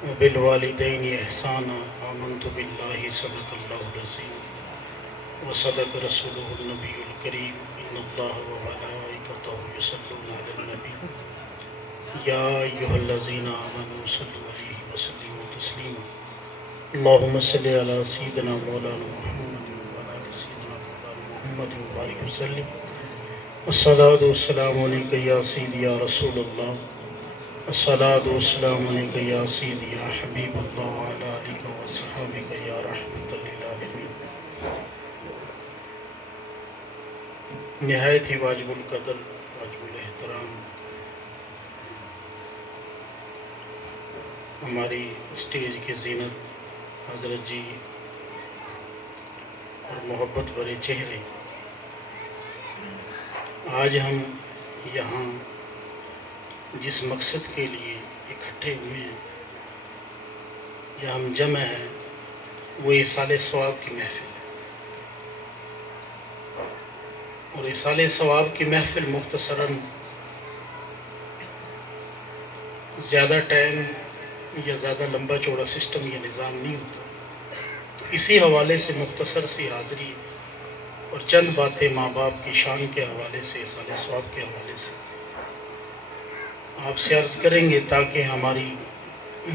وبالوالدین احسانا آمنت باللہ صدق اللہ العظیم وصدق رسولہ النبی الکریم ان اللہ وملائکتہ یصلون علی النبی یا ایہا الذین آمنوا صلوا علیہ وسلموا تسلیما اللہم صلی علی سیدنا مولانا محمد وعلی سیدنا مولانا محمد وبارک وسلم والصلاة والسلام علیکہ یا سیدی یا رسول اللہ الصلاة والسلام علیکہ یا سیدی یا حبیب اللہ وعلی آلہ وصحبہ یا رحمت للعالمین۔ نہایت ہی واجب القدر، واجب الاحترام ہماری اسٹیج کی زینت حضرت جی اور محبت بھرے چہرے، آج ہم یہاں جس مقصد کے لیے اکٹھے ہوئے ہیں یا ہم جمع ہیں وہ ایصال ثواب کی محفل ہے، اور ایصال ثواب کی محفل مختصراً زیادہ ٹائم یا زیادہ لمبا چوڑا سسٹم یا نظام نہیں ہوتا، تو اسی حوالے سے مختصر سی حاضری اور چند باتیں ماں باپ کی شان کے حوالے سے، ایصال ثواب کے حوالے سے آپ سے عرض کریں گے، تاکہ ہماری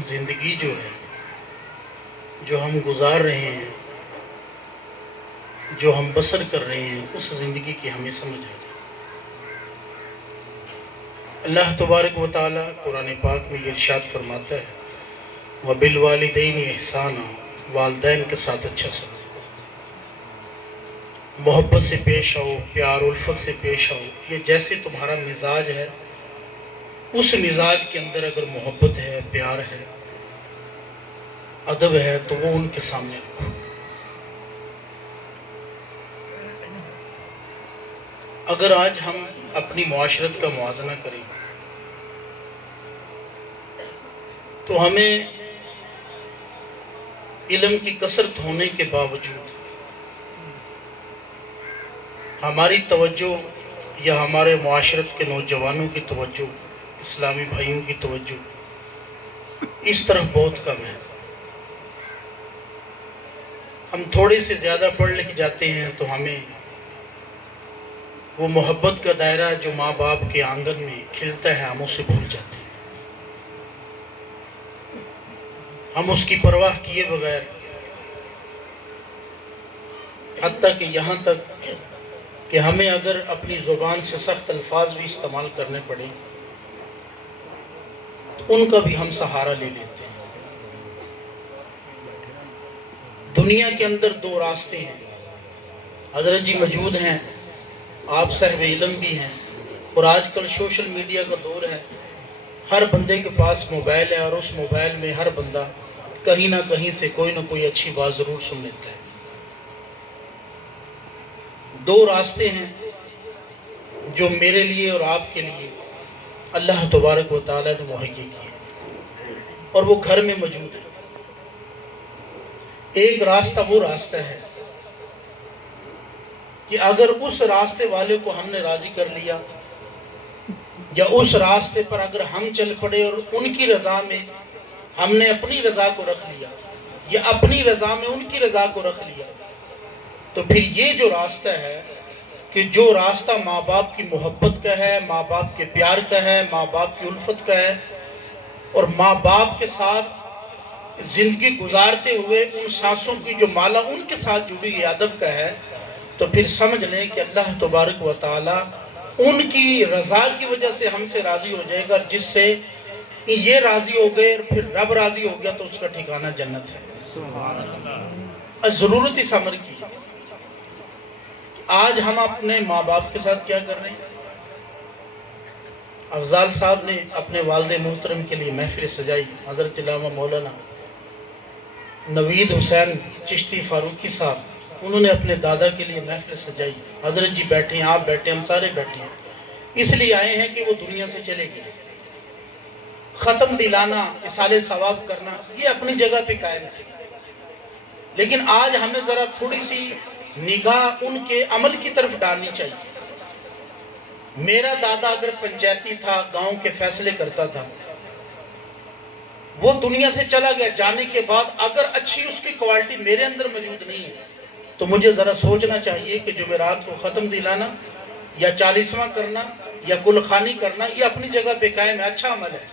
زندگی جو ہے، جو ہم گزار رہے ہیں، جو ہم بسر کر رہے ہیں، اس زندگی کی ہمیں سمجھ آ جائے۔ اللہ تبارک و تعالیٰ قرآن پاک میں یہ ارشاد فرماتا ہے وَبِالْوَالِدَيْنِ احسانا، والدین کے ساتھ اچھا سلوک، محبت سے پیش آؤ، پیار الفت سے پیش آؤ۔ یہ جیسے تمہارا مزاج ہے، اس مزاج کے اندر اگر محبت ہے، پیار ہے، ادب ہے، تو وہ ان کے سامنے رکھو۔ اگر آج ہم اپنی معاشرت کا موازنہ کریں تو ہمیں علم کی کثرت ہونے کے باوجود ہماری توجہ یا ہمارے معاشرت کے نوجوانوں کی توجہ، اسلامی بھائیوں کی توجہ اس طرف بہت کم ہے۔ ہم تھوڑے سے زیادہ پڑھ لکھ جاتے ہیں تو ہمیں وہ محبت کا دائرہ جو ماں باپ کے آنگن میں کھلتا ہے، ہم اسے بھول جاتے ہیں۔ ہم اس کی پرواہ کیے بغیر، حتیٰ کہ یہاں تک کہ ہمیں اگر اپنی زبان سے سخت الفاظ بھی استعمال کرنے پڑیں تو ان کا بھی ہم سہارا لے لیتے ہیں۔ دنیا کے اندر دو راستے ہیں، حضرت جی موجود ہیں، آپ صاحب علم بھی ہیں، اور آج کل سوشل میڈیا کا دور ہے، ہر بندے کے پاس موبائل ہے، اور اس موبائل میں ہر بندہ کہیں نہ کہیں سے کوئی نہ کوئی اچھی بات ضرور سن لیتا ہے۔ دو راستے ہیں جو میرے لیے اور آپ کے لیے اللہ تبارک و تعالیٰ نے مہیا کیے، اور وہ گھر میں موجود ہے۔ ایک راستہ وہ راستہ ہے کہ اگر اس راستے والے کو ہم نے راضی کر لیا، یا اس راستے پر اگر ہم چل پڑے اور ان کی رضا میں ہم نے اپنی رضا کو رکھ لیا، یا اپنی رضا میں ان کی رضا کو رکھ لیا، تو پھر یہ جو راستہ ہے کہ جو راستہ ماں باپ کی محبت کا ہے، ماں باپ کے پیار کا ہے، ماں باپ کی الفت کا ہے، اور ماں باپ کے ساتھ زندگی گزارتے ہوئے ان سانسوں کی جو مالا ان کے ساتھ جڑی ہوئی ادب کا ہے، تو پھر سمجھ لیں کہ اللہ تبارک و تعالی ان کی رضا کی وجہ سے ہم سے راضی ہو جائے گا، جس سے یہ راضی ہو گئے اور پھر رب راضی ہو گیا تو اس کا ٹھکانہ جنت ہے۔ ضرورت اس امر کی ہے۔ آج ہم اپنے ماں باپ کے ساتھ کیا کر رہے ہیں؟ افضال صاحب نے اپنے والد محترم کے لیے محفل سجائی، حضرت علامہ مولانا نوید حسین چشتی فاروقی صاحب، انہوں نے اپنے دادا کے لیے محفل سجائی۔ حضرت جی بیٹھے ہیں، آپ بیٹھے ہیں، ہم سارے بیٹھے ہیں، اس لیے آئے ہیں کہ وہ دنیا سے چلے گئے۔ ختم دلانا، ایصال ثواب کرنا، یہ اپنی جگہ پہ قائم ہے، لیکن آج ہمیں ذرا تھوڑی سی نگاہ ان کے عمل کی طرف ڈالنی چاہیے۔ میرا دادا اگر پنچایتی تھا، گاؤں کے فیصلے کرتا تھا، وہ دنیا سے چلا گیا، جانے کے بعد اگر اچھی اس کی کوالٹی میرے اندر موجود نہیں ہے تو مجھے ذرا سوچنا چاہیے کہ جمعرات کو ختم دلانا یا 40واں کرنا یا گل خوانی کرنا یہ اپنی جگہ بے قائم ہے، اچھا عمل ہے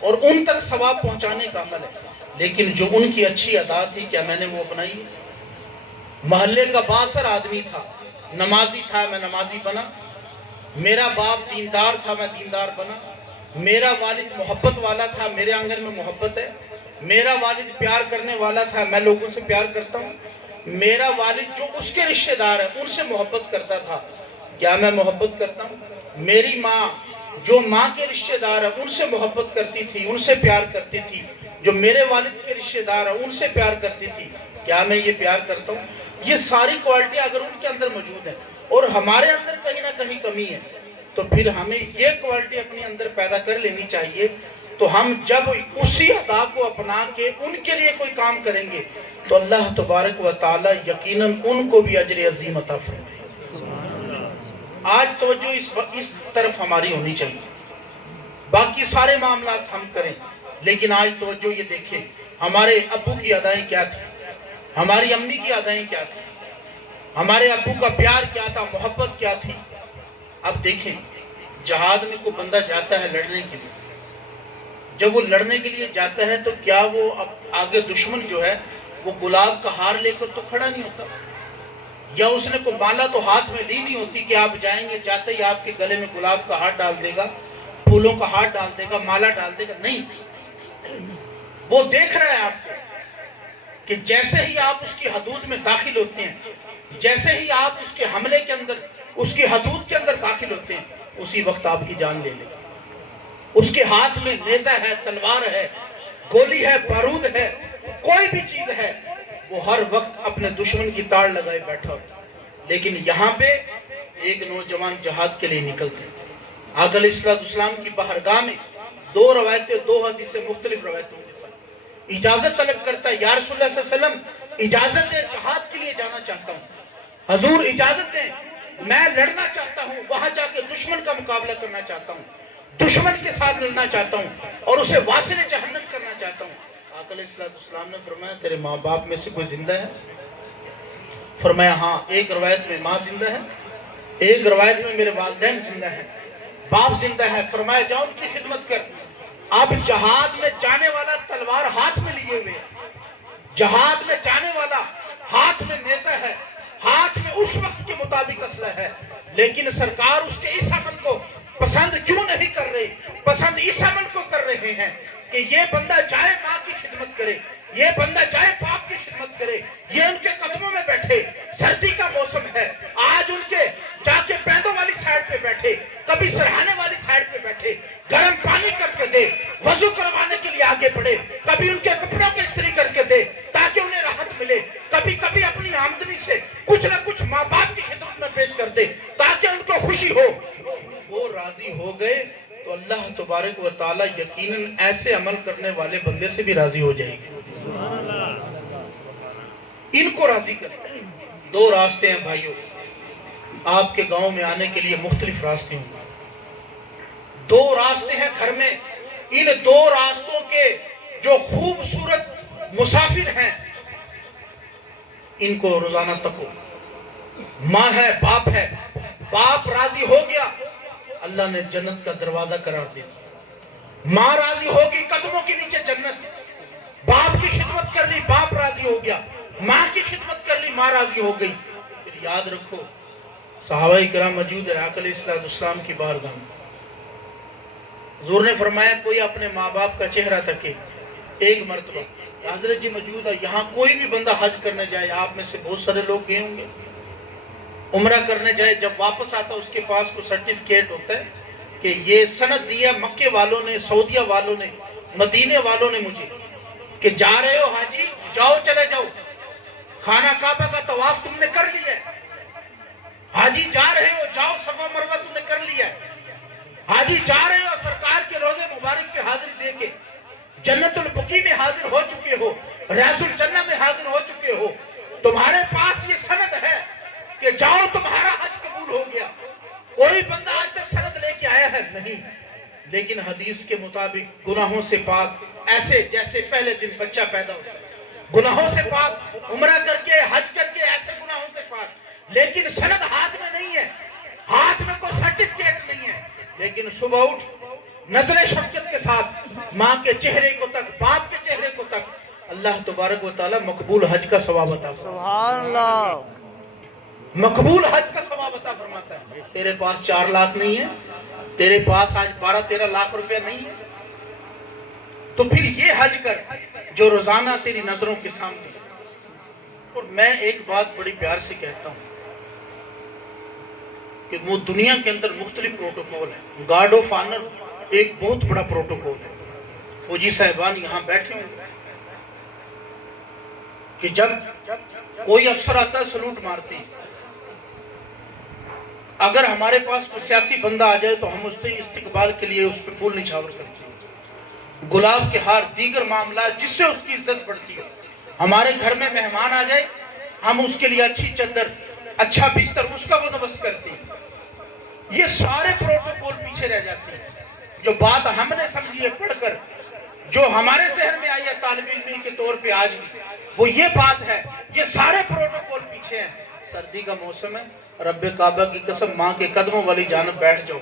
اور ان تک ثواب پہنچانے کا عمل ہے، لیکن جو ان کی اچھی ادا تھی کیا میں نے وہ اپنائی؟ محلے کا بااثر آدمی تھا، نمازی تھا، میں نمازی بنا، میرا باپ دیندار تھا، میں دیندار بنا، میرا والد محبت والا تھا، میرے آنگن میں محبت ہے، میرا والد پیار کرنے والا تھا، میں لوگوں سے پیار کرتا ہوں، میرا والد جو اس کے رشتہ دار ہیں ان سے محبت کرتا تھا، کیا میں محبت کرتا ہوں؟ میری ماں جو ماں کے رشتہ دار ہیں ان سے محبت کرتی تھی، ان سے پیار کرتی تھی، جو میرے والد کے رشتہ دار ہیں ان سے پیار کرتی تھی، کیا میں یہ پیار کرتا ہوں؟ یہ ساری کوالٹی اگر ان کے اندر موجود ہیں اور ہمارے اندر کہیں نہ کہیں کمی ہے تو پھر ہمیں یہ کوالٹی اپنے اندر پیدا کر لینی چاہیے، تو ہم جب اسی ادا کو اپنا کے ان کے لیے کوئی کام کریں گے تو اللہ تبارک و تعالی یقیناً ان کو بھی اجر عظیم عطا فرمائے۔ آج توجہ اس طرف ہماری ہونی چاہیے، باقی سارے معاملات ہم کریں لیکن آج توجہ یہ دیکھیں ہمارے ابو کی ادائیں کیا تھی، ہماری امی کی ادائیں کیا تھی، ہمارے ابو کا پیار کیا تھا، محبت کیا تھی۔ اب دیکھیں جہاد میں کوئی بندہ جاتا ہے لڑنے کے لیے، جب وہ لڑنے کے لیے جاتا ہے تو کیا وہ اب آگے دشمن جو ہے وہ گلاب کا ہار لے کر تو کھڑا نہیں ہوتا، یا اس نے کوئی مالا تو ہاتھ میں لی نہیں ہوتی کہ آپ جائیں گے جاتے ہی آپ کے گلے میں گلاب کا ہار ڈال دے گا، پھولوں کا ہار ڈال دے گا، مالا ڈال دے گا، نہیں، وہ دیکھ رہا ہے آپ کو کہ جیسے ہی آپ اس کی حدود میں داخل ہوتے ہیں، جیسے ہی آپ اس کے حملے کے اندر اس کی حدود کے اندر داخل ہوتے ہیں اسی وقت آپ کی جان لے لے گا۔ اس کے ہاتھ میں نیزہ ہے، تلوار ہے، گولی ہے، بارود ہے، کوئی بھی چیز ہے، وہ ہر وقت اپنے دشمن کی تاڑ لگائے بیٹھا ہوتا ہے، لیکن یہاں پہ ایک نوجوان جہاد کے لیے نکلتے ہیں۔ آقا علیہ السلام کی بارگاہ میں دو روایتیں، دو حدیثیں مختلف روایتوں کے ساتھ اجازت طلب کرتا ہے، یا رسول اللہ صلی اللہ علیہ وسلم اجازت دیں، جہاد کے لیے جانا چاہتا ہوں، حضور اجازت دیں، میں لڑنا چاہتا ہوں، وہاں جا کے دشمن کا مقابلہ کرنا چاہتا ہوں، دشمن کے ساتھ لڑنا چاہتا ہوں اور اسے واصل جہنم کرنا چاہتا ہوں۔ آقا علیہ السلام نے فرمایا تیرے ماں باپ میں سے کوئی زندہ ہے؟ فرمایا ہاں، ایک روایت میں ماں زندہ ہے، ایک روایت میں میرے والدین زندہ ہیں، باپ زندہ ہے۔ فرمایا جا ان کی خدمت کر۔ اب جہاد میں جانے والا تلوار ہاتھ میں لیے ہوئے، جہاد میں جانے والا ہاتھ میں نیزہ ہے، ہاتھ میں اس وقت کے مطابق اسلحہ ہے، لیکن سرکار اس کے اس عمل کو پسند کیوں نہیں کر رہے؟ پسند اس عمل کو کر رہے ہیں کہ یہ بندہ جائے ماں کی خدمت کرے، یہ بندہ جائے باپ کی خدمت کرے، یہ ان کے قدموں میں بیٹھے، سردی کا موسم ہے، آج ان کے جا کے پیندوں والی سائیڈ پہ بیٹھے، کبھی سرہانے والی سائیڈ پہ بیٹھے، گرم پانی کر کے دے، وضو کروانے کے لیے آگے بڑھے، کبھی ان کے کپڑوں کے استری کر کے دے تاکہ انہیں راحت ملے، کبھی کبھی اپنی آمدنی سے کچھ نہ کچھ ماں باپ کی خدمت میں پیش کر دے تاکہ ان کو خوشی ہو۔ وہ راضی ہو گئے تو اللہ تبارک و تعالی یقیناً ایسے عمل کرنے والے بندے سے بھی راضی ہو جائے گی۔ ان کو راضی کریں۔ دو راستے ہیں بھائیوں، آپ کے گاؤں میں آنے کے لیے مختلف راستے ہوں، دو راستے ہیں گھر میں، ان دو راستوں کے جو خوبصورت مسافر ہیں ان کو روزانہ تکو۔ ماں ہے، باپ ہے، باپ راضی ہو گیا اللہ نے جنت کا دروازہ قرار دیا، ماں راضی ہوگی قدموں کے نیچے جنت، باپ کی خدمت کر لی باپ راضی ہو گیا، ماں کی خدمت کر لی ماں راضی ہو گئی۔ پھر یاد رکھو صحابہ کرام موجود ہے آقا علیہ السلام کی بارگاہ میں، حضور نے فرمایا کوئی اپنے ماں باپ کا چہرہ تکے ایک مرتبہ۔ حضرت جی موجود ہے، یہاں کوئی بھی بندہ حج کرنے جائے، آپ میں سے بہت سارے لوگ گئے ہوں گے، عمرہ کرنے جائے، جب واپس آتا اس کے پاس کوئی سرٹیفکیٹ ہوتا ہے کہ یہ سند دیا مکے والوں نے، سعودیہ والوں نے، مدینے والوں نے مجھے کہ جا رہے ہو حاجی، جاؤ چلے جاؤ، خانہ کعبہ کا طواف تم نے کر لیا ہے، حاجی جا رہے ہو جاؤ صفا مروہ تم نے کر لیا ہے، حاجی جا رہے ہو سرکار کے روضے مبارک پہ حاضری دے کے جنت البقیع میں حاضر ہو چکے ہو، ریاض الجنہ میں حاضر ہو چکے ہو، تمہارے پاس یہ سند ہے کہ جاؤ تمہارا حج قبول ہو گیا۔ کوئی بندہ آج تک سند لے کے آیا ہے نہیں، لیکن حدیث کے مطابق گناہوں سے پاک ایسے جیسے پہلے دن بچہ پیدا ہوتا ہے، گناہوں سے پاک، عمرہ کر کے حج کر کے ایسے گناہوں سے پاک، لیکن سند ہاتھ میں نہیں ہے، ہاتھ میں کوئی سرٹیفکیٹ نہیں ہے، لیکن صبح اٹھ نظر شفقت کے ساتھ ماں کے چہرے کو تک، باپ کے چہرے کو تک اللہ تبارک و تعالی مقبول حج کا ثواب عطا فرماتا ہے۔ سبحان اللہ، مقبول حج کا ثواب عطا فرماتا ہے۔ تیرے پاس 4 لاکھ نہیں ہے، تیرے پاس آج 12-13 لاکھ روپے نہیں ہے، تو پھر یہ حج کر جو روزانہ تیری نظروں کے سامنے ہے۔ اور میں ایک بات بڑی پیار سے کہتا ہوں کہ وہ دنیا کے اندر مختلف پروٹوکول ہیں، گارڈ آف آنر ایک بہت بڑا پروٹوکول ہے۔ فوجی صاحبان یہاں بیٹھے ہیں کہ جب کوئی افسر آتا ہے سلوٹ مارتے ہیں، اگر ہمارے پاس کوئی سیاسی بندہ آ جائے تو ہم اس کے استقبال کے لیے اس پہ پھول نچھاور کرتے ہیں، گلاب کے ہار، دیگر معاملات جس سے اس کی عزت بڑھتی ہے۔ ہمارے گھر میں مہمان آ جائے ہم اس کے لیے اچھی چادر، اچھا بستر، اس کا بندوبست کرتے ہیں۔ یہ سارے پروٹوکول پیچھے رہ جاتے ہیں۔ جو بات ہم نے سمجھی ہے پڑھ کر، جو ہمارے ذہن میں آئی ہے طالب علم کے طور پہ آج بھی، وہ یہ بات ہے، یہ سارے پروٹوکول پیچھے ہیں۔ سردی کا موسم ہے، رب کعبہ کی قسم ماں کے قدموں والی جانب بیٹھ جاؤ،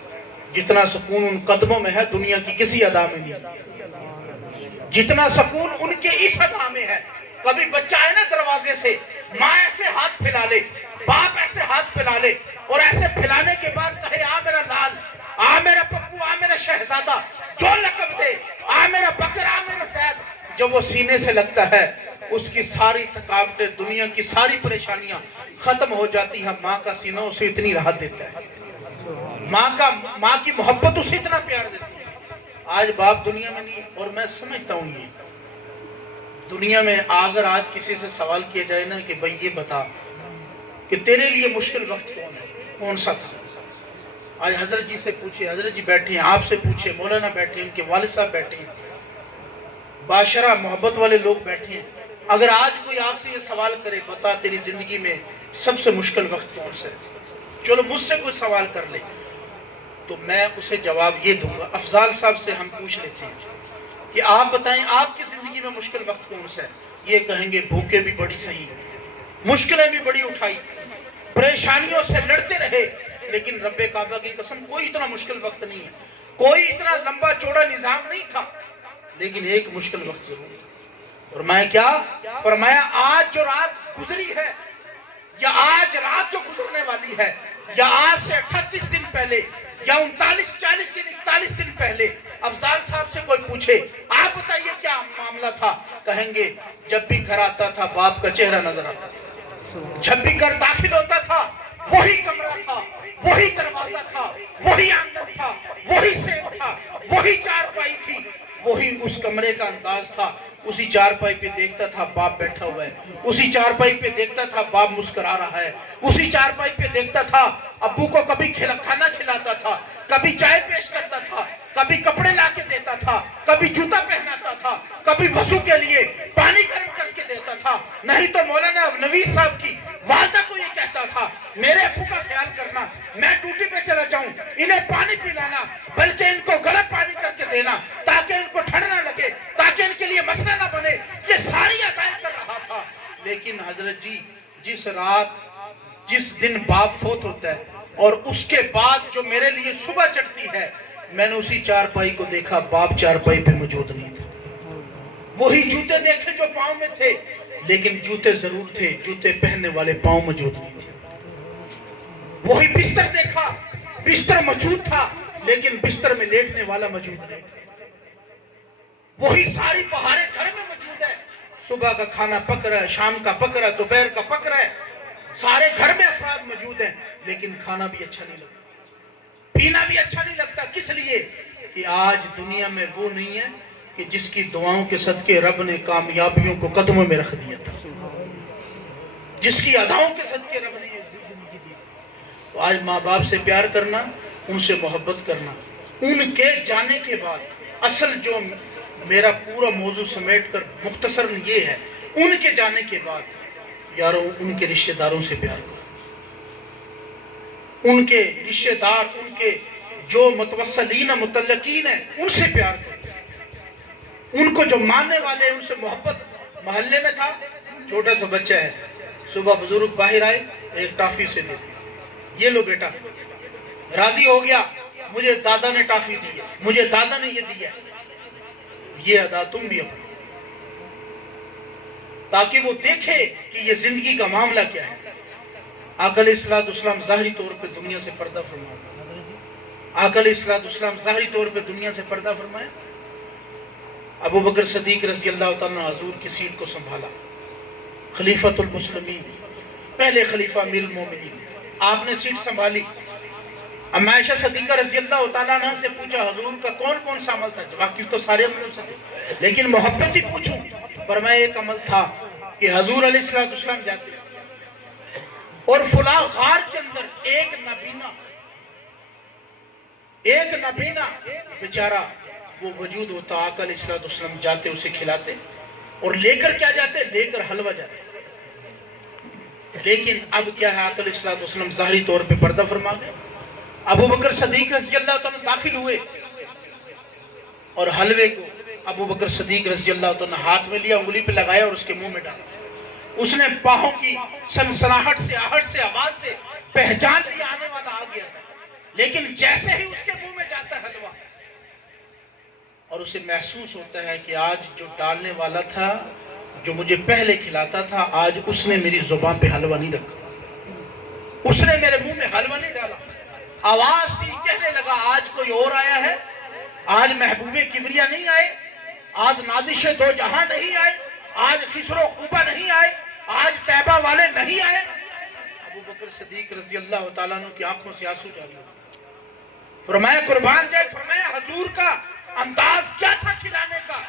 جتنا سکون ان قدموں میں ہے دنیا کی کسی ادا میں نہیں، جتنا سکون ان کے اس ادا میں ہے۔ کبھی بچہ آئے نا دروازے سے، ماں ایسے ہاتھ پھیلا لے، باپ ایسے ہاتھ پھیلا لے، اور ایسے پھیلانے کے بعد کہے آ میرا لال، آ میرا پپو، آ میرا شہزادہ، جو لقب دے، آ میرا بکر، آ میرا سید، جب وہ سینے سے لگتا ہے اس کی ساری تھکاوٹیں، دنیا کی ساری پریشانیاں ختم ہو جاتی ہیں۔ ماں کا سینہ اسے اتنی راحت دیتا ہے، ماں کی محبت اسے اتنا پیار دیتی ہے۔ آج باپ دنیا میں نہیں ہے، اور میں سمجھتا ہوں یہ دنیا میں اگر آج کسی سے سوال کیا جائے نا کہ بھئی یہ بتا کہ تیرے لیے مشکل وقت کون سا تھا، آج حضرت جی سے پوچھے، حضرت جی بیٹھے ہیں، آپ سے پوچھے، مولانا بیٹھے ہیں، ان کے والد صاحب بیٹھے ہیں، باشرہ محبت والے لوگ بیٹھے ہیں، اگر آج کوئی آپ سے یہ سوال کرے بتا تیری زندگی میں سب سے مشکل وقت کون سا ہے، چلو مجھ سے کوئی سوال کر لے، تو میں اسے جواب یہ دوں گا۔ افضال صاحب سے ہم پوچھ لیتے ہیں کہ آپ بتائیں آپ کی زندگی میں مشکل وقت کون سا ہے، یہ کہیں گے بھوکے بھی بڑی صحیح، مشکلیں بھی بڑی اٹھائی، پریشانیوں سے لڑتے رہے، لیکن رب کعبہ کی قسم کوئی اتنا مشکل وقت نہیں ہے، کوئی اتنا لمبا چوڑا نظام نہیں تھا، لیکن ایک مشکل وقت ضرور تھا۔ فرمایا کیا؟ فرمایا آج جو رات گزری ہے، یا آج رات جو گزرنے والی ہے، یا آج سے 38 دن پہلے، یا 39 40 دن 41 دن پہلے افضال صاحب سے کوئی پوچھے آپ بتائیے کیا معاملہ تھا، کہیں گے جب بھی گھر آتا تھا باپ کا چہرہ نظر آتا تھا، جب بھی گھر داخل ہوتا تھا وہی کمرہ تھا، وہی دروازہ تھا، وہی آنگن تھا، وہی سیب تھا، وہی چارپائی تھی، وہی اس کمرے کا انداز تھا، اسی چارپائی پہ دیکھتا تھا باپ بیٹھا ہوا ہے، اسی چارپائی پہ دیکھتا تھا باپ مسکرا رہا ہے، اسی چارپائی پہ دیکھتا تھا ابو کو کبھی کھانا کھلاتا تھا، کبھی چائے پیش کرتا تھا، کبھی کپڑے لا کے دیتا تھا، کبھی جوتا پہناتا تھا، کبھی وضو کے لیے پانی گرم کر کے دیتا تھا، نہیں تو مولانا نوید صاحب کی والدہ کو یہ کہتا تھا میرے ابو کا خیال کرنا، میں ڈیوٹی پہ چلا جاؤں انہیں پانی پلانا، بلکہ ان کو گرم پانی کر کے دینا تاکہ ان کو ٹھنڈ نہ لگے، تاکہ ان کے لیے مسئلہ نہ بنے، یہ ساری عطائیں کر رہا تھا۔ لیکن حضرت جی جس رات جس دن باپ فوت ہوتا ہے اور اس کے بعد جو میرے لیے صبح چڑھتی ہے، میں نے اسی چارپائی کو دیکھا، باپ چارپائی پہ موجود نہیں تھا، وہی جوتے دیکھے جو پاؤں میں تھے، لیکن جوتے ضرور تھے، جوتے پہننے والے پاؤں موجود نہیں تھے، وہی بستر دیکھا، بستر موجود تھا لیکن بستر میں لیٹنے والا موجود نہیں تھا، وہی ساری بہاریں گھر میں موجود ہے، صبح کا کھانا پک رہا ہے، شام کا پک رہا ہے، دوپہر کا پک رہا ہے، سارے گھر میں افراد موجود ہیں، لیکن کھانا بھی اچھا نہیں لگتا، پینا بھی اچھا نہیں لگتا، کس لیے کہ آج دنیا میں وہ نہیں ہے کہ جس کی دعاؤں کے صدقے رب نے کامیابیوں کو قدموں میں رکھ دیا تھا، جس کی اداؤں کے صدقے رب نے زندگی دی۔ تو آج ماں باپ سے پیار کرنا، ان سے محبت کرنا، ان کے جانے کے بعد اصل جو میرا پورا موضوع سمیٹ کر مختصر یہ ہے، ان کے جانے کے بعد یارو ان کے رشتہ داروں سے پیار کرو، ان کے رشتہ دار، ان کے جو متوسلین متعلقین ہیں ان سے پیار کرو، ان کو جو ماننے والے ہیں ان سے محبت۔ محلے میں تھا، چھوٹا سا بچہ ہے، صبح بزرگ باہر آئے، ایک ٹافی سے دے دی، یہ لو بیٹا، راضی ہو گیا، مجھے دادا نے ٹافی دی ہے، مجھے دادا نے یہ دیا ہے۔ یہ ادا تم بھی اپنا، تاکہ وہ دیکھے کہ یہ زندگی کا معاملہ کیا ہے۔ آقا علیہ السلام ظاہری طور پہ دنیا سے پردہ فرمایا، آقا علیہ السلام ظاہری طور پہ دنیا سے پردہ فرمایا۔ ابو بکر صدیق رضی اللہ تعالیٰ عنہ حضور کی سیٹ کو سنبھالا، خلیفۃ المسلمین، پہلے خلیفہ امیر المومنین، آپ نے سیٹ سنبھالی۔ ام عائشہ صدیقہ رضی اللہ تعالیٰ عنہ سے پوچھا حضور کا کون کون سا عمل تھا؟ واقف تو سارے عملوں سے تھے، لیکن محبت ہی پوچھوں، فرمایا ایک عمل تھا کہ حضور علیہ السلام جاتے اور فلاں غار کے اندر ایک نبینا بیچارہ وہ وجود ہوتا، آقا علیہ السلام جاتے اسے کھلاتے، اور لے کر کیا جاتے؟ لے کر حلوہ جاتے۔ لیکن اب کیا ہے، آقا علیہ السلام ظاہری طور پہ پردہ فرما گئے۔ ابو بکر صدیق رضی اللہ تعالیٰ داخل ہوئے اور حلوے کو ابو بکر صدیق رضی اللہ تعالیٰ ہاتھ میں لیا، انگلی پہ لگایا اور اس کے منہ میں ڈالا۔ اس نے باہوں کی سنسناہٹ سے، آہٹ سے، آواز سے پہچان لیا آنے والا آ گیا، لیکن جیسے ہی اس کے منہ میں جاتا ہے حلوہ اور اسے محسوس ہوتا ہے کہ آج جو ڈالنے والا تھا، جو مجھے پہلے کھلاتا تھا، آج اس نے میری زبان پہ حلوہ نہیں رکھا، اس نے میرے منہ میں حلوہ نہیں ڈالا۔ آواز تھی، کہنے لگا آج کوئی اور آیا ہے، آج محبوب کبریا نہیں آئے، آج نازش دو جہاں نہیں آئے، آج خسر و خوبہ نہیں آئے، آج طیبہ والے نہیں آئے۔ ابو بکر صدیق رضی اللہ تعالیٰ عنہ کی آنکھوں سے آنسو جاری ہوئے، فرمایا قربان جائے، فرمایا حضور کا انداز کیا تھا کھلانے کا؟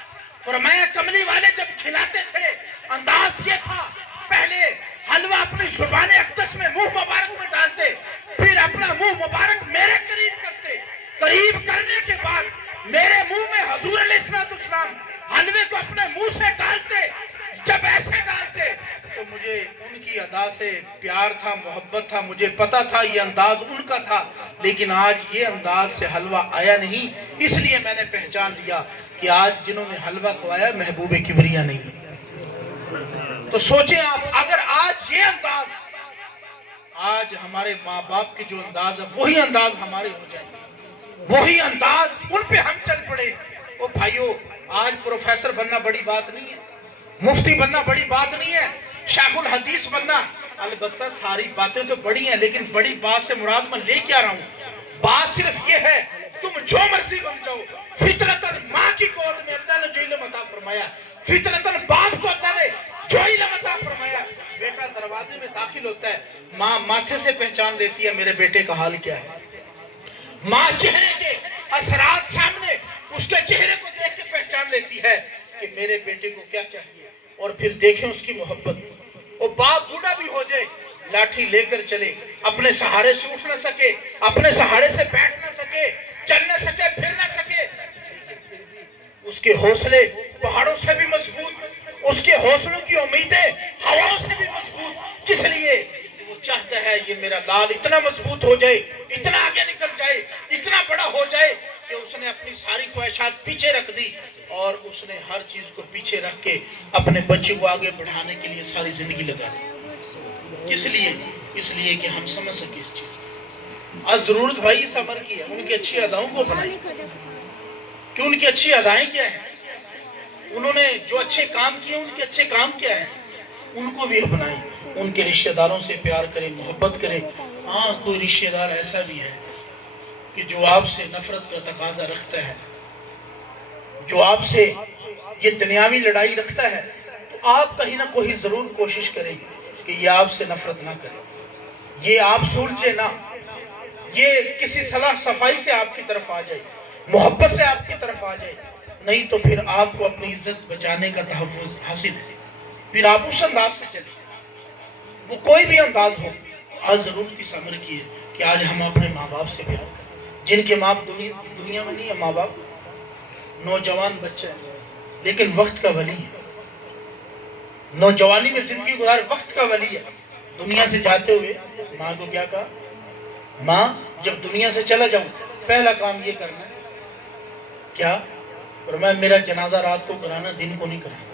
فرمایا کملی والے جب کھلاتے تھے انداز یہ تھا، پہلے حلوہ اپنی زبان اقدس میں منہ مبارک میں ڈالتے، پھر اپنا منہ مبارک میرے قریب کرتے، قریب کرنے کے بعد میرے منہ میں حضور علیہ السلام حلوے کو اپنے منہ سے ڈالتے۔ جب ایسے ڈالتے تو مجھے ان کی ادا سے پیار تھا، محبت تھا، مجھے پتا تھا یہ انداز ان کا تھا، لیکن آج یہ انداز سے حلوہ آیا نہیں، اس لیے میں نے پہچان لیا کہ آج جنہوں نے حلوہ کھوایا محبوب کبریا نہیں۔ تو سوچیں آپ، اگر آج یہ انداز، آج ہمارے ماں باپ کے جو انداز ہے وہی انداز ہمارے ہو جائے، وہی انداز ان پہ ہم چل پڑے۔ او بھائیو، آج پروفیسر بننا بڑی بات نہیں ہے، مفتی بننا بڑی بات نہیں ہے، شیخ الحدیث بننا، البتہ ساری باتیں تو بڑی ہیں، لیکن بڑی بات سے مراد میں لے کے آ رہا ہوں، بات صرف یہ ہے تم جو مرضی بن جاؤ، فطرتاً ماں کی گود میں اللہ نے جو علم عطا فرمایا، فطرتاً باپ کو اللہ نے جو علم عطا فرمایا، بیٹا دروازے میں داخل ہوتا ہے، ماں ماتھے سے پہچان دیتی ہے میرے بیٹے کا حال کیا ہے، ماں چہرے کے اثرات سامنے اس کے چہرے کو دیکھ کے پہچان لیتی ہے کہ میرے بیٹے کو کیا چاہیے، اور پھر دیکھیں اس کی محبت۔ اور باپ بوڑھا بھی ہو جائے، لاٹھی لے کر چلے، اپنے سہارے سے اٹھ نہ سکے، اپنے سہارے سے بیٹھ نہ سکے، چل نہ سکے، پھر نہ سکے، اس کے حوصلے پہاڑوں سے بھی مضبوط، اس کے حوصلوں کی امیدیں ہواؤں سے بھی مضبوط، کس لیے؟ وہ چاہتا ہے یہ میرا لال اتنا مضبوط ہو جائے، اتنا آگے نکل جائے، اتنا بڑا ہو جائے کہ اس نے اپنی ساری خواہشات پیچھے رکھ دی، اور اس نے ہر چیز کو پیچھے رکھ کے اپنے بچے کو آگے بڑھانے کے لیے ساری زندگی لگا دی۔ کس لیے؟ اس لیے کہ ہم سمجھ سکیں اس چیز۔ آج ضرورت بھائی اس عمر کی ہے، ان کی اچھی اداؤں کو بنائیں، کہ ان کی اچھی ادائیں کیا ہیں، انہوں نے جو اچھے کام کیے ان کے اچھے کام کیا ہیں، ان کو بھی اپنائیں، ان کے رشتہ داروں سے پیار کریں، محبت کریں۔ ہاں، کوئی رشتہ دار ایسا بھی ہے کہ جو آپ سے نفرت کا تقاضا رکھتا ہے، جو آپ سے یہ دنیاوی لڑائی رکھتا ہے، تو آپ کہیں نہ کوئی ضرور کوشش کریں کہ یہ آپ سے نفرت نہ کرے، یہ آپ سے الجھے نہ، یہ کسی صلاح صفائی سے آپ کی طرف آ جائے، محبت سے آپ کی طرف آ جائے، نہیں تو پھر آپ کو اپنی عزت بچانے کا تحفظ حاصل ہے، پھر آپ اس انداز سے چلیں، وہ کوئی بھی انداز ہو۔ آج ضرورت اس عمر کی ہے کہ آج ہم اپنے ماں باپ سے پیار کریں، جن کے ماں دنیا میں نہیں ہے، ماں باپ نوجوان بچہ ہے لیکن وقت کا ولی ہے، نوجوانی میں زندگی گزار، وقت کا ولی ہے۔ دنیا سے جاتے ہوئے ماں کو کیا کہا؟ ماں جب دنیا سے چلا جاؤں پہلا کام یہ کرنا ہے کیا؟ فرمایا میرا جنازہ رات کو کرانا، دن کو نہیں کرانا۔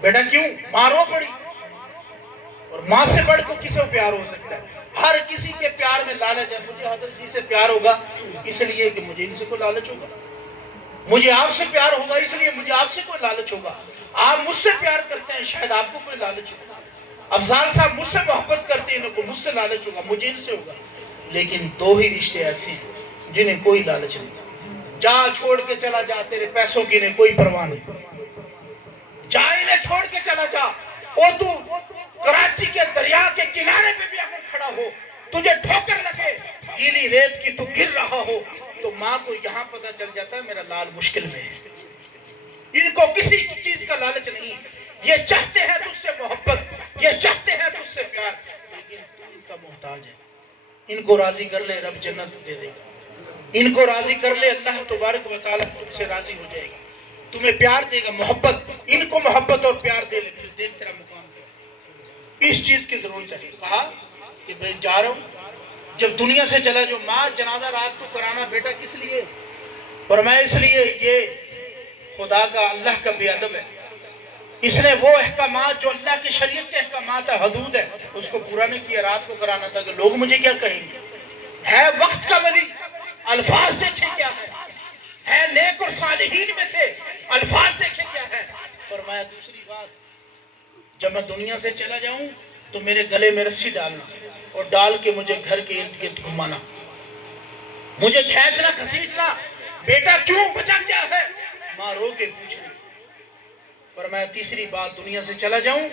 بیٹا کیوں؟ ماں رو پڑی، اور ماں سے بڑھ کو کسی کو پیار ہو سکتا ہے؟ ہر کسی کے پیار میں لالچ ہے۔ مجھے حضرت جی سے پیار ہوگا اس لیے کہ مجھے ان سے کوئی لالچ ہوگا، مجھے آپ سے پیار ہوگا اس لیے مجھے آپ سے کوئی لالچ ہوگا، آپ مجھ سے پیار کرتے ہیں شاید آپ کو کوئی لالچ ہوگا، افضال صاحب مجھ سے محبت کرتے ہیں ان کو مجھ سے لالچ ہوگا، مجھے ان سے ہوگا۔ لیکن دو ہی رشتے ایسے ہیں جنہیں کوئی لالچ نہیں۔ جا چھوڑ کے چلا جا، تیرے پیسوں کی انہیں کوئی پرواہ نہیں، جا انہیں چھوڑ کے چلا جا، اور تو کراچی کے دریا کے کنارے پہ بھی اگر کھڑا ہو، تجھے ٹھوکر لگے، گیلی ریت کی تو گر رہا ہو، تو ماں کو یہاں پتہ چل جاتا ہے میرا لال مشکل میں ہے۔ ان کو کسی چیز کا لالچ نہیں، یہ چاہتے ہیں تجھ سے محبت، یہ چاہتے ہیں تجھ سے پیار، لیکن تو ان کا محتاج ہے۔ ان کو راضی کر لے، رب جنت دے دے گا۔ ان کو راضی کر لے، اللہ تبارک و تعالیٰ تم سے راضی ہو جائے گا، تمہیں پیار دے گا، محبت۔ ان کو محبت اور پیار دے لے، پھر دیکھ تیرا مقام کیا۔ اس چیز کی ضرورت ہے۔ کہا کہ میں جا رہا ہوں، جب دنیا سے چلا جو ماں جنازہ رات کو کرانا بیٹا کس لیے؟ فرمایا اس لیے یہ خدا کا، اللہ کا بے ادب ہے، اس نے وہ احکامات جو اللہ کی شریعت کے احکامات ہے، حدود ہے، اس کو پورا نہیں کیا، رات کو کرانا تھا کہ لوگ مجھے کیا کہیں گے۔ ہے وقت کا ولی، الفاظ دیکھیں کیا ہے نیک اور صالحین میں سے الفاظ دیکھیں کیا ہے۔ فرمایا دوسری بات، جب میں دنیا سے چلا جاؤں تو میرے گلے میں رسی ڈالنا، اور ڈال کے مجھے گھر کے ارد گرد گھمانا، مجھے کھینچنا گھسیٹنا۔ بیٹا کیوں؟ وجہ کیا ہے؟ ماں رو کے پوچھ رہی۔ فرمایا تیسری بات، دنیا سے چلا جاؤں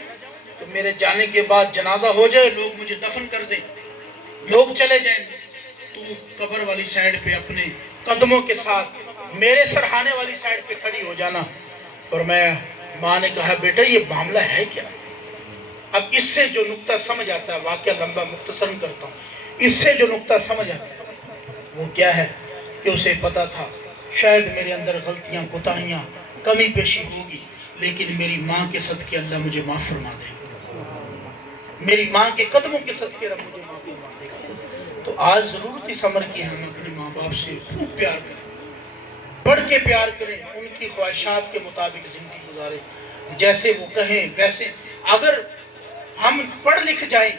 تو میرے جانے کے بعد جنازہ ہو جائے، لوگ مجھے دفن کر دیں، لوگ چلے جائیں، تو قبر والی سائیڈ پہ اپنے قدموں کے ساتھ میرے سرحانے والی سائیڈ پہ کھڑی ہو جانا۔ فرمایا ماں نے کہا بیٹا یہ معاملہ ہے کیا؟ اب اس سے جو نقطہ سمجھ آتا ہے، واقعہ لمبا مختصر کرتا ہوں، اس سے جو نقطہ سمجھ آتا ہے وہ کیا ہے کہ اسے پتا تھا شاید میرے اندر غلطیاں، کوتاہیاں، کمی پیشی ہوگی، لیکن میری ماں کے صدقے اللہ مجھے معاف فرما دے، میری ماں کے قدموں کے صدقے رب مجھے معاف فرما دے گا۔ تو آج ضرورت اس عمر کی ہم اپنے ماں باپ سے خوب پیار کریں، بڑھ کے پیار کریں، ان کی خواہشات کے مطابق زندگی گزاریں، جیسے وہ کہیں ویسے۔ اگر ہم پڑھ لکھ جائیں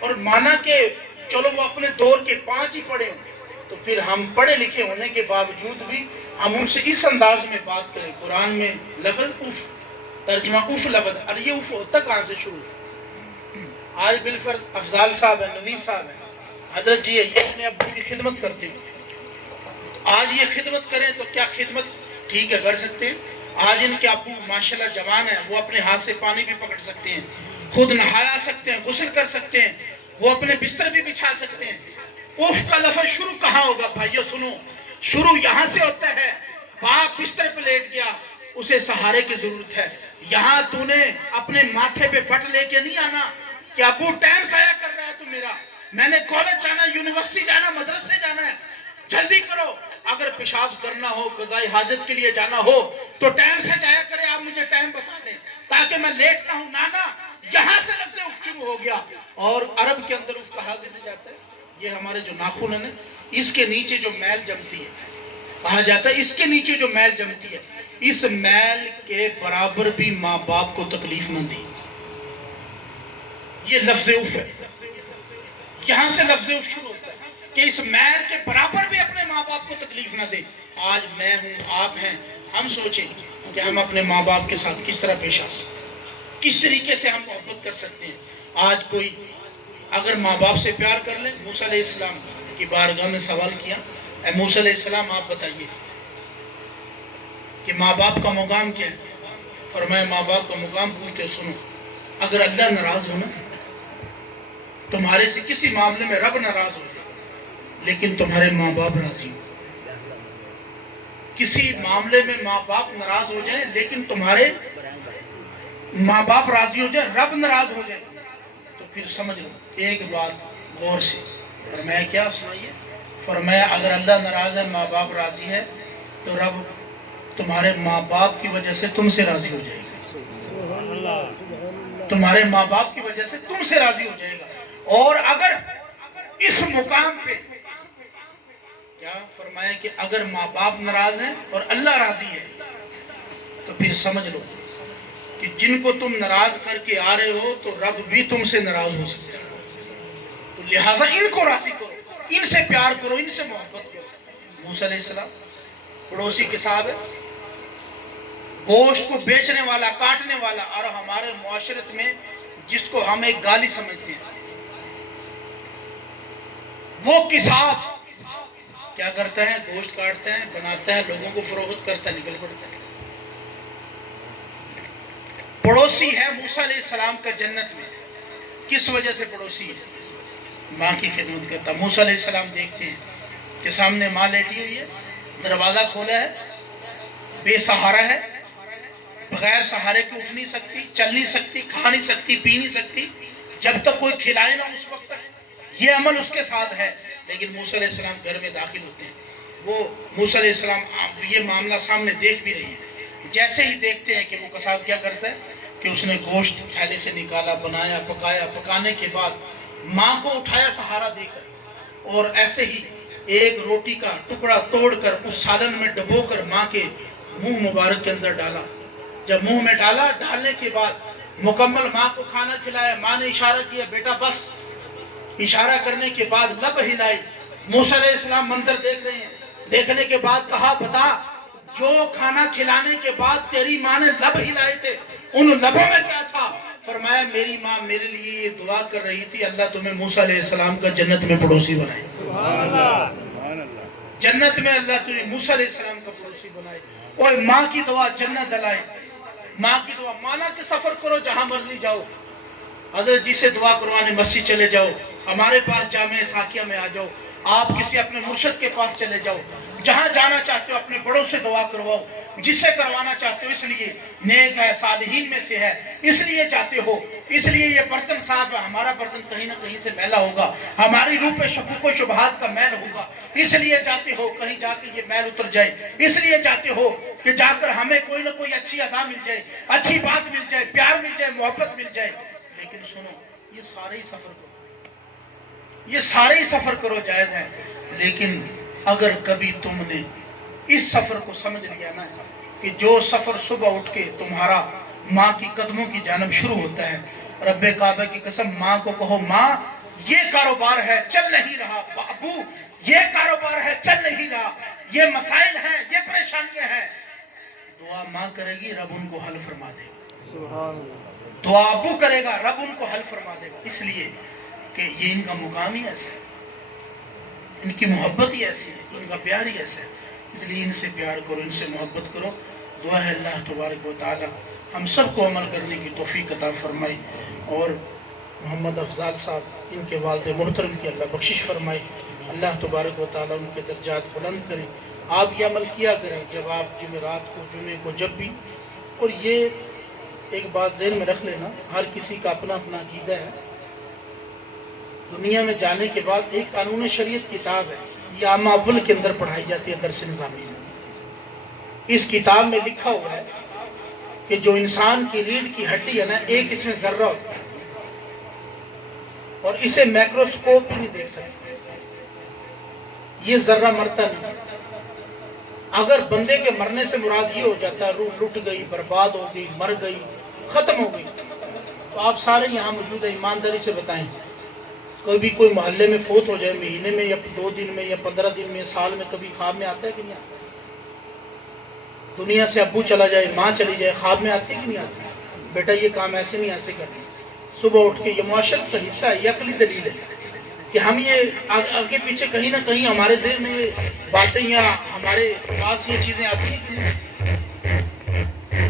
اور مانا کہ چلو وہ اپنے دور کے 5 ہی پڑھے ہوں، تو پھر ہم پڑھے لکھے ہونے کے باوجود بھی ہم ان سے اس انداز میں بات کریں۔ قرآن میں لفظ اف، ترجمہ اف لفظ، اور یہ اف ہوتا کہاں سے شروع ہے؟ آج بالفرض افضال صاحب ہیں، نویس صاحب ہیں، حضرت جی یہ اپنے ابو کی خدمت کرتے ہیں، آج یہ خدمت کریں تو کیا خدمت ٹھیک ہے کر سکتے ہیں؟ آج ان کے ابو ماشاءاللہ جوان ہیں، وہ اپنے ہاتھ سے پانی بھی پکڑ سکتے ہیں، خود نہا سکتے ہیں، غسل کر سکتے ہیں، وہ اپنے بستر بھی بچھا سکتے ہیں۔ اف کا لفظ شروع کہاں ہوگا بھائیو؟ سنو، شروع یہاں سے ہوتا ہے، باپ بستر پہ لیٹ گیا، اسے سہارے کی ضرورت ہے۔ یہاں تو نے اپنے ماتھے پہ بٹ لے کے نہیں آنا کہ ابو ٹائم ضائع کر رہا ہے تو میرا، میں نے کالج جانا، یونیورسٹی جانا، مدرسے جانا ہے، جلدی کرو۔ اگر پیشاب کرنا ہو، قضائی حاجت کے لیے جانا ہو تو ٹائم سے جایا کرے، آپ مجھے ٹائم بتا دیں تاکہ میں لیٹ نہ ہوں۔ نانا، یہاں سے لفظ اف شروع ہو گیا۔ اور عرب کے اندر اف کہا جاتا ہے، یہ ہمارے جو ناخن ہیں اس کے نیچے جو میل جمتی ہے، کہا جاتا ہے اس کے نیچے جو میل جمتی ہے، اس میل کے برابر بھی ماں باپ کو تکلیف نہ دی، یہ لفظ اف ہے۔ یہاں سے لفظ اف شروع ہوتا ہے کہ اس میل کے برابر بھی اپنے ماں باپ کو تکلیف نہ دے۔ آج میں ہوں، آپ ہیں، ہم سوچیں کہ ہم اپنے ماں باپ کے ساتھ کس طرح پیش آ سکتے ہیں، کس طریقے سے ہم محبت کر سکتے ہیں۔ آج کوئی اگر ماں باپ سے پیار کر لے، موسیٰ علیہ السلام کی بارگاہ میں سوال کیا، اے موسیٰ علیہ السلام آپ بتائیے کہ ماں باپ کا مقام کیا ہے؟ فرمایا ماں باپ کا مقام پوچھ کے سنو، اگر اللہ ناراض ہونا تمہارے سے کسی معاملے میں، رب ناراض ہو جائے لیکن تمہارے ماں باپ راضی ہو، کسی معاملے میں ماں باپ ناراض ہو جائے لیکن تمہارے ماں باپ راضی ہو جائے، رب ناراض ہو جائے، تو پھر سمجھ لو ایک بات غور سے۔ فرمایا کیا؟ سنائیے۔ فرمایا اگر اللہ ناراض ہے، ماں باپ راضی ہے، تو رب تمہارے ماں باپ کی وجہ سے تم سے راضی ہو جائے گا، تمہارے ماں باپ کی وجہ سے تم سے راضی ہو جائے گا۔ اور اگر اس مقام پہ کیا فرمایا کہ اگر ماں باپ ناراض ہیں اور اللہ راضی ہے تو پھر سمجھ لو کہ جن کو تم ناراض کر کے آ رہے ہو تو رب بھی تم سے ناراض ہو سکتا ہے. تو لہٰذا ان کو راضی کرو, ان سے پیار کرو, ان سے محبت کرو. موسیٰ علیہ السلام پڑوسی کے صاحب ہے, گوشت کو بیچنے والا, کاٹنے والا, اور ہمارے معاشرت میں جس کو ہم ایک گالی سمجھتے ہیں, وہ کساب کیا کرتا ہے؟ گوشت کاٹتا ہے, بناتا ہے, لوگوں کو فروخت کرتا ہے, نکل پڑتا ہے. پڑوسی ہے موسیٰ علیہ السلام کا جنت میں. کس وجہ سے پڑوسی ہے؟ ماں کی خدمت کرتا. موسیٰ علیہ السلام دیکھتے ہیں کہ سامنے ماں لیٹی ہوئی ہے, دروازہ کھولا ہے, بے سہارا ہے, بغیر سہارے کے اٹھ نہیں سکتی, چل نہیں سکتی, کھا نہیں سکتی, پی نہیں سکتی, جب تک کوئی کھلائے نہ اس وقت تک یہ عمل اس کے ساتھ ہے. لیکن موسیٰ علیہ السلام گھر میں داخل ہوتے ہیں. وہ موسیٰ علیہ السلام یہ معاملہ سامنے دیکھ بھی رہے ہیں. جیسے ہی دیکھتے ہیں کہ وہ قصاب کیا کرتا ہے کہ اس نے گوشت تھیلے سے نکالا, بنایا, پکایا, پکانے کے بعد ماں کو اٹھایا سہارا دے کر, اور ایسے ہی ایک روٹی کا ٹکڑا توڑ کر اس سالن میں ڈبو کر ماں کے منہ مبارک کے اندر ڈالا. جب منہ میں ڈالا, ڈالنے کے بعد مکمل ماں کو کھانا کھلایا. ماں نے اشارہ کیا بیٹا بس. اشارہ کرنے کے بعد لب ہلائی. موسیٰ علیہ السلام منظر دیکھ رہے ہیں. دیکھنے کے بعد کہا بتا, جو کھانا کھلانے کے بعد تیری ماں نے لب ہلائے تھے ان لبوں میں کیا تھا؟ فرمایا میری ماں میرے لیے یہ دعا کر رہی تھی, اللہ تمہیں موسیٰ علیہ السلام کا جنت میں پڑوسی بنائے. جنت میں اللہ تمہیں موسیٰ علیہ السلام کا پڑوسی بنائے. اوہ ماں کی دعا جنت دلائے. ماں کی دعا, مانا کہ سفر کرو جہاں مرضی جاؤ, حضرت جی سے دعا کروانے مسجد چلے جاؤ, ہمارے پاس جامع ساکیہ میں آ جاؤ, آپ کسی اپنے مرشد کے پاس چلے جاؤ, جہاں جانا چاہتے ہو اپنے بڑوں سے دعا کرواؤ, جس سے کروانا چاہتے ہو اس لیے نیک ہے, صالحین میں سے ہے, اس لیے چاہتے ہو, اس لیے یہ برتن صاف ہے, ہمارا برتن کہیں نہ کہیں سے میلا ہوگا, ہماری روح پہ شکوک و شبہات کا میل ہوگا, اس لیے چاہتے ہو کہیں جا کے یہ میل اتر جائے, اس لیے چاہتے ہو کہ جا کر ہمیں کوئی نہ کوئی اچھی ادا مل جائے, اچھی بات مل جائے, پیار مل جائے, محبت مل جائے. لیکن سنو, یہ سارے ہی سفر کرو, یہ سارے ہی سفر کرو جائز ہے. لیکن اگر کبھی تم نے اس سفر کو سمجھ لیا نا کہ جو سفر صبح اٹھ کے تمہارا ماں کی قدموں کی جانب شروع ہوتا ہے, رب کعبہ کی قسم ماں کو کہو ماں یہ کاروبار ہے چل نہیں رہا, ابو یہ کاروبار ہے چل نہیں رہا, یہ مسائل ہیں, یہ پریشانیاں ہیں, دعا ماں کرے گی رب ان کو حل فرما دے گا. دعا ابو کرے گا رب ان کو حل فرما دے گا. اس لیے کہ یہ ان کا مقام ہی ایسا ہے, ان کی محبت ہی ایسی ہے, ان کا پیار ہی ایسا ہے. اس لیے ان سے پیار کرو, ان سے محبت کرو. دعا ہے اللہ تبارک و تعالی ہم سب کو عمل کرنے کی توفیق عطا فرمائے, اور محمد افضال صاحب ان کے والد محترم کی اللہ بخشش فرمائے. اللہ تبارک و تعالی ان کے درجات بلند کرے. آپ یہ عمل کیا کریں جب آپ جمعرات کو, جمعے کو, جب بھی. اور یہ ایک بات ذہن میں رکھ لینا, ہر کسی کا اپنا اپنا عقیدہ ہے. دنیا میں جانے کے بعد ایک قانون شریعت کتاب ہے, یہ عام اول کے اندر پڑھائی جاتی ہے درس نظامی میں. اس کتاب میں لکھا ہوا ہے کہ جو انسان کی ریڑھ کی ہڈی ہے نا, ایک اس میں ذرہ ہوتا ہے اور اسے مائکروسکوپ بھی نہیں دیکھ سکتے. یہ ذرہ مرتا نہیں. اگر بندے کے مرنے سے مراد یہ ہو جاتا ہے روح لٹ گئی, برباد ہو گئی, مر گئی, ختم ہو گئی, تو آپ سارے یہاں موجود ہیں, ایمانداری سے بتائیں کبھی کوئی محلے میں فوت ہو جائے, مہینے میں یا 2 دن میں یا 15 دن میں, سال میں کبھی خواب میں آتا ہے کہ نہیں آتا؟ دنیا سے ابو چلا جائے, ماں چلی جائے, خواب میں آتی ہے کہ نہیں آتی؟ بیٹا یہ کام ایسے نہیں ایسے کرتے. صبح اٹھ کے یہ معاشرت کا حصہ ہے, یہ عقلی دلیل ہے کہ ہم یہ آگے پیچھے کہیں نہ کہیں ہمارے ذہن میں یہ باتیں یا ہمارے پاس یہ چیزیں آتی ہیں کہ نہیں.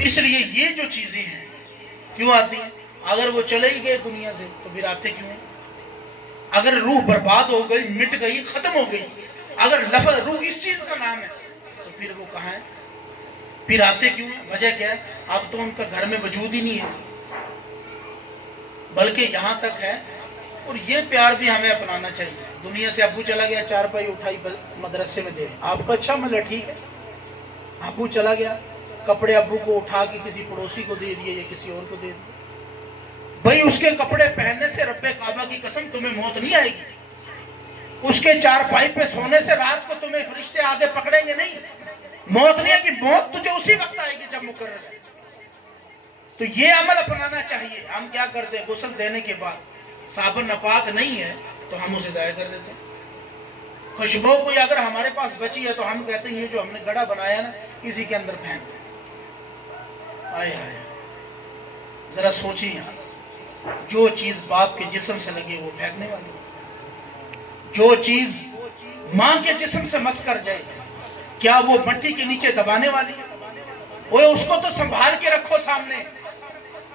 اس لیے یہ جو چیزیں ہیں کیوں آتی ہیں؟ اگر وہ چلے ہی گئے دنیا سے تو پھر آتے کیوں ہیں؟ اگر روح برباد ہو گئی, مٹ گئی, ختم ہو گئی, اگر لفظ روح اس چیز کا نام ہے تو پھر وہ کہاں ہے؟ پھر آتے کیوں ہیں؟ وجہ کیا ہے؟ اب تو ان کا گھر میں وجود ہی نہیں ہے, بلکہ یہاں تک ہے. اور یہ پیار بھی ہمیں اپنانا چاہیے. دنیا سے ابو چلا گیا, چارپائی اٹھائی مدرسے میں دے, آپ کا اچھا عمل ہے, ٹھیک ہے. ابو چلا گیا, کپڑے ابو کو اٹھا کے کسی پڑوسی کو دے دیے یا کسی اور کو دے دیے. بھائی اس کے کپڑے پہننے سے رب کعبہ کی قسم تمہیں موت نہیں آئے گی. اس کے چارپائی پہ سونے سے رات کو تمہیں فرشتے آگے پکڑیں گے نہیں. موت نہیں ہے کہ موت تجھے اسی وقت آئے گی جب مقرر ہے. تو یہ عمل اپنانا چاہیے. ہم کیا کرتے ہیں غسل دینے کے بعد صابن ناپاک نہیں ہے تو ہم اسے ضائع کر دیتے ہیں. خوشبو کوئی اگر ہمارے پاس بچی ہے تو ہم کہتے ہیں یہ جو ہم نے گڑھا بنایا نا اسی کے اندر پھینک دیں. آئے آئے ذرا سوچیں یہاں، جو چیز باپ کے جسم سے لگے وہ پھینکنے والی، جو چیز ماں کے جسم سے مس کر جائے کیا وہ مٹی کے نیچے دبانے والی؟ وہ اس کو تو سنبھال کے رکھو سامنے،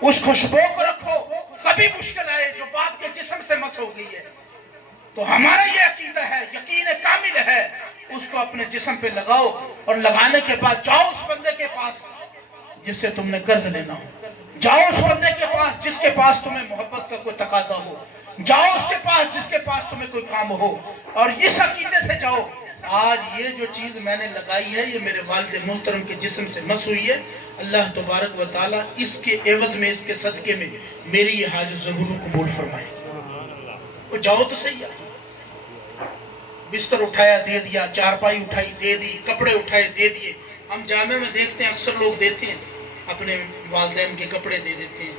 اس خوشبو کو رکھو. کبھی مشکل آئے جو باپ کے جسم سے مس ہو گئی ہے تو ہمارا یہ عقیدہ ہے، یقین کامل ہے، اس کو اپنے جسم پہ لگاؤ اور لگانے کے بعد جاؤ اس بندے کے پاس جس سے تم نے قرض لینا ہو، جاؤ اس بندے کے پاس جس کے پاس تمہیں محبت کا کوئی تقاضا ہو، جاؤ اس کے پاس جس کے پاس تمہیں کوئی کام ہو، اور اس عقیدے سے جاؤ آج یہ جو چیز میں نے لگائی ہے یہ میرے والد محترم کے جسم سے مس ہوئی ہے، اللہ تبارک و تعالیٰ اس کے عوض میں، اس کے صدقے میں میری یہ حاجت ضرور قبول فرمائے. وہ جاؤ تو صحیح ہے. بستر اٹھایا دے دیا، چارپائی اٹھائی دے دی، کپڑے اٹھائے دے دیے. ہم جامع میں دیکھتے ہیں اکثر لوگ دیتے ہیں، اپنے والدین کے کپڑے دے دیتے ہیں،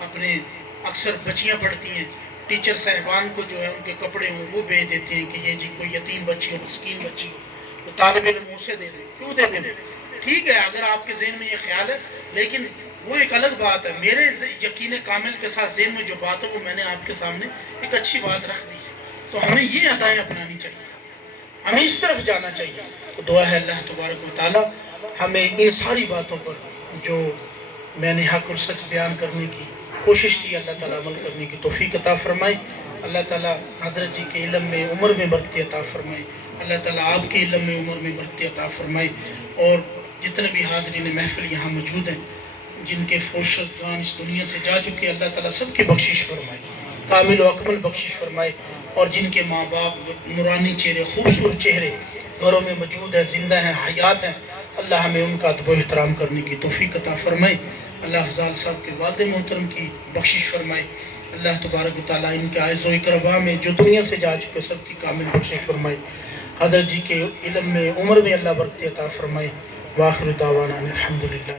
اپنے اکثر بچیاں پڑھتی ہیں ٹیچر صاحبان کو جو ہے ان کے کپڑے ہوں وہ بھیج دیتے ہیں کہ یہ جی کوئی یتیم بچی ہو، مسکین بچی ہو، تو طالب علم اسے دے دیں. کیوں دے دیں؟ ٹھیک ہے اگر آپ کے ذہن میں یہ خیال ہے، لیکن وہ ایک الگ بات ہے. میرے یقین کامل کے ساتھ ذہن میں جو بات ہے وہ میں نے آپ کے سامنے ایک اچھی بات رکھ دی ہے. تو ہمیں یہ عطائیں اپنانی چاہیے، ہمیں اس طرف جانا چاہیے. تو دعا ہے اللہ تبارک و تعالیٰ ہمیں ان ساری باتوں پر جو میں نے حق اور سچ بیان کرنے کی کوشش کی اللہ تعالیٰ عمل کرنے کی توفیق عطا فرمائے. اللہ تعالیٰ حضرت جی کے علم میں عمر میں برکت عطا فرمائے. اللہ تعالیٰ آپ کے علم میں عمر میں برکت عطا فرمائے. اور جتنے بھی حاضرین محفل یہاں موجود ہیں جن کے فوشت جان اس دنیا سے جا چکے اللہ تعالیٰ سب کی بخشش فرمائے، کامل و اکمل بخشش فرمائے. اور جن کے ماں باپ نورانی چہرے، خوبصورت چہرے گھروں میں موجود ہیں، زندہ ہیں، حیات ہیں، اللہ ہمیں ان کا ادب و احترام کرنے کی توفیق عطا فرمائے. اللہ افضال صاحب کے والد محترم کی بخشش فرمائے. اللہ تبارک و تعالیٰ ان کے اعز و اقربا میں جو دنیا سے جا چکے سب کی کامل بخشش فرمائے. حضرت جی کے علم میں عمر میں اللہ برکت عطا فرمائے. وآخر دعوانا الحمدللہ.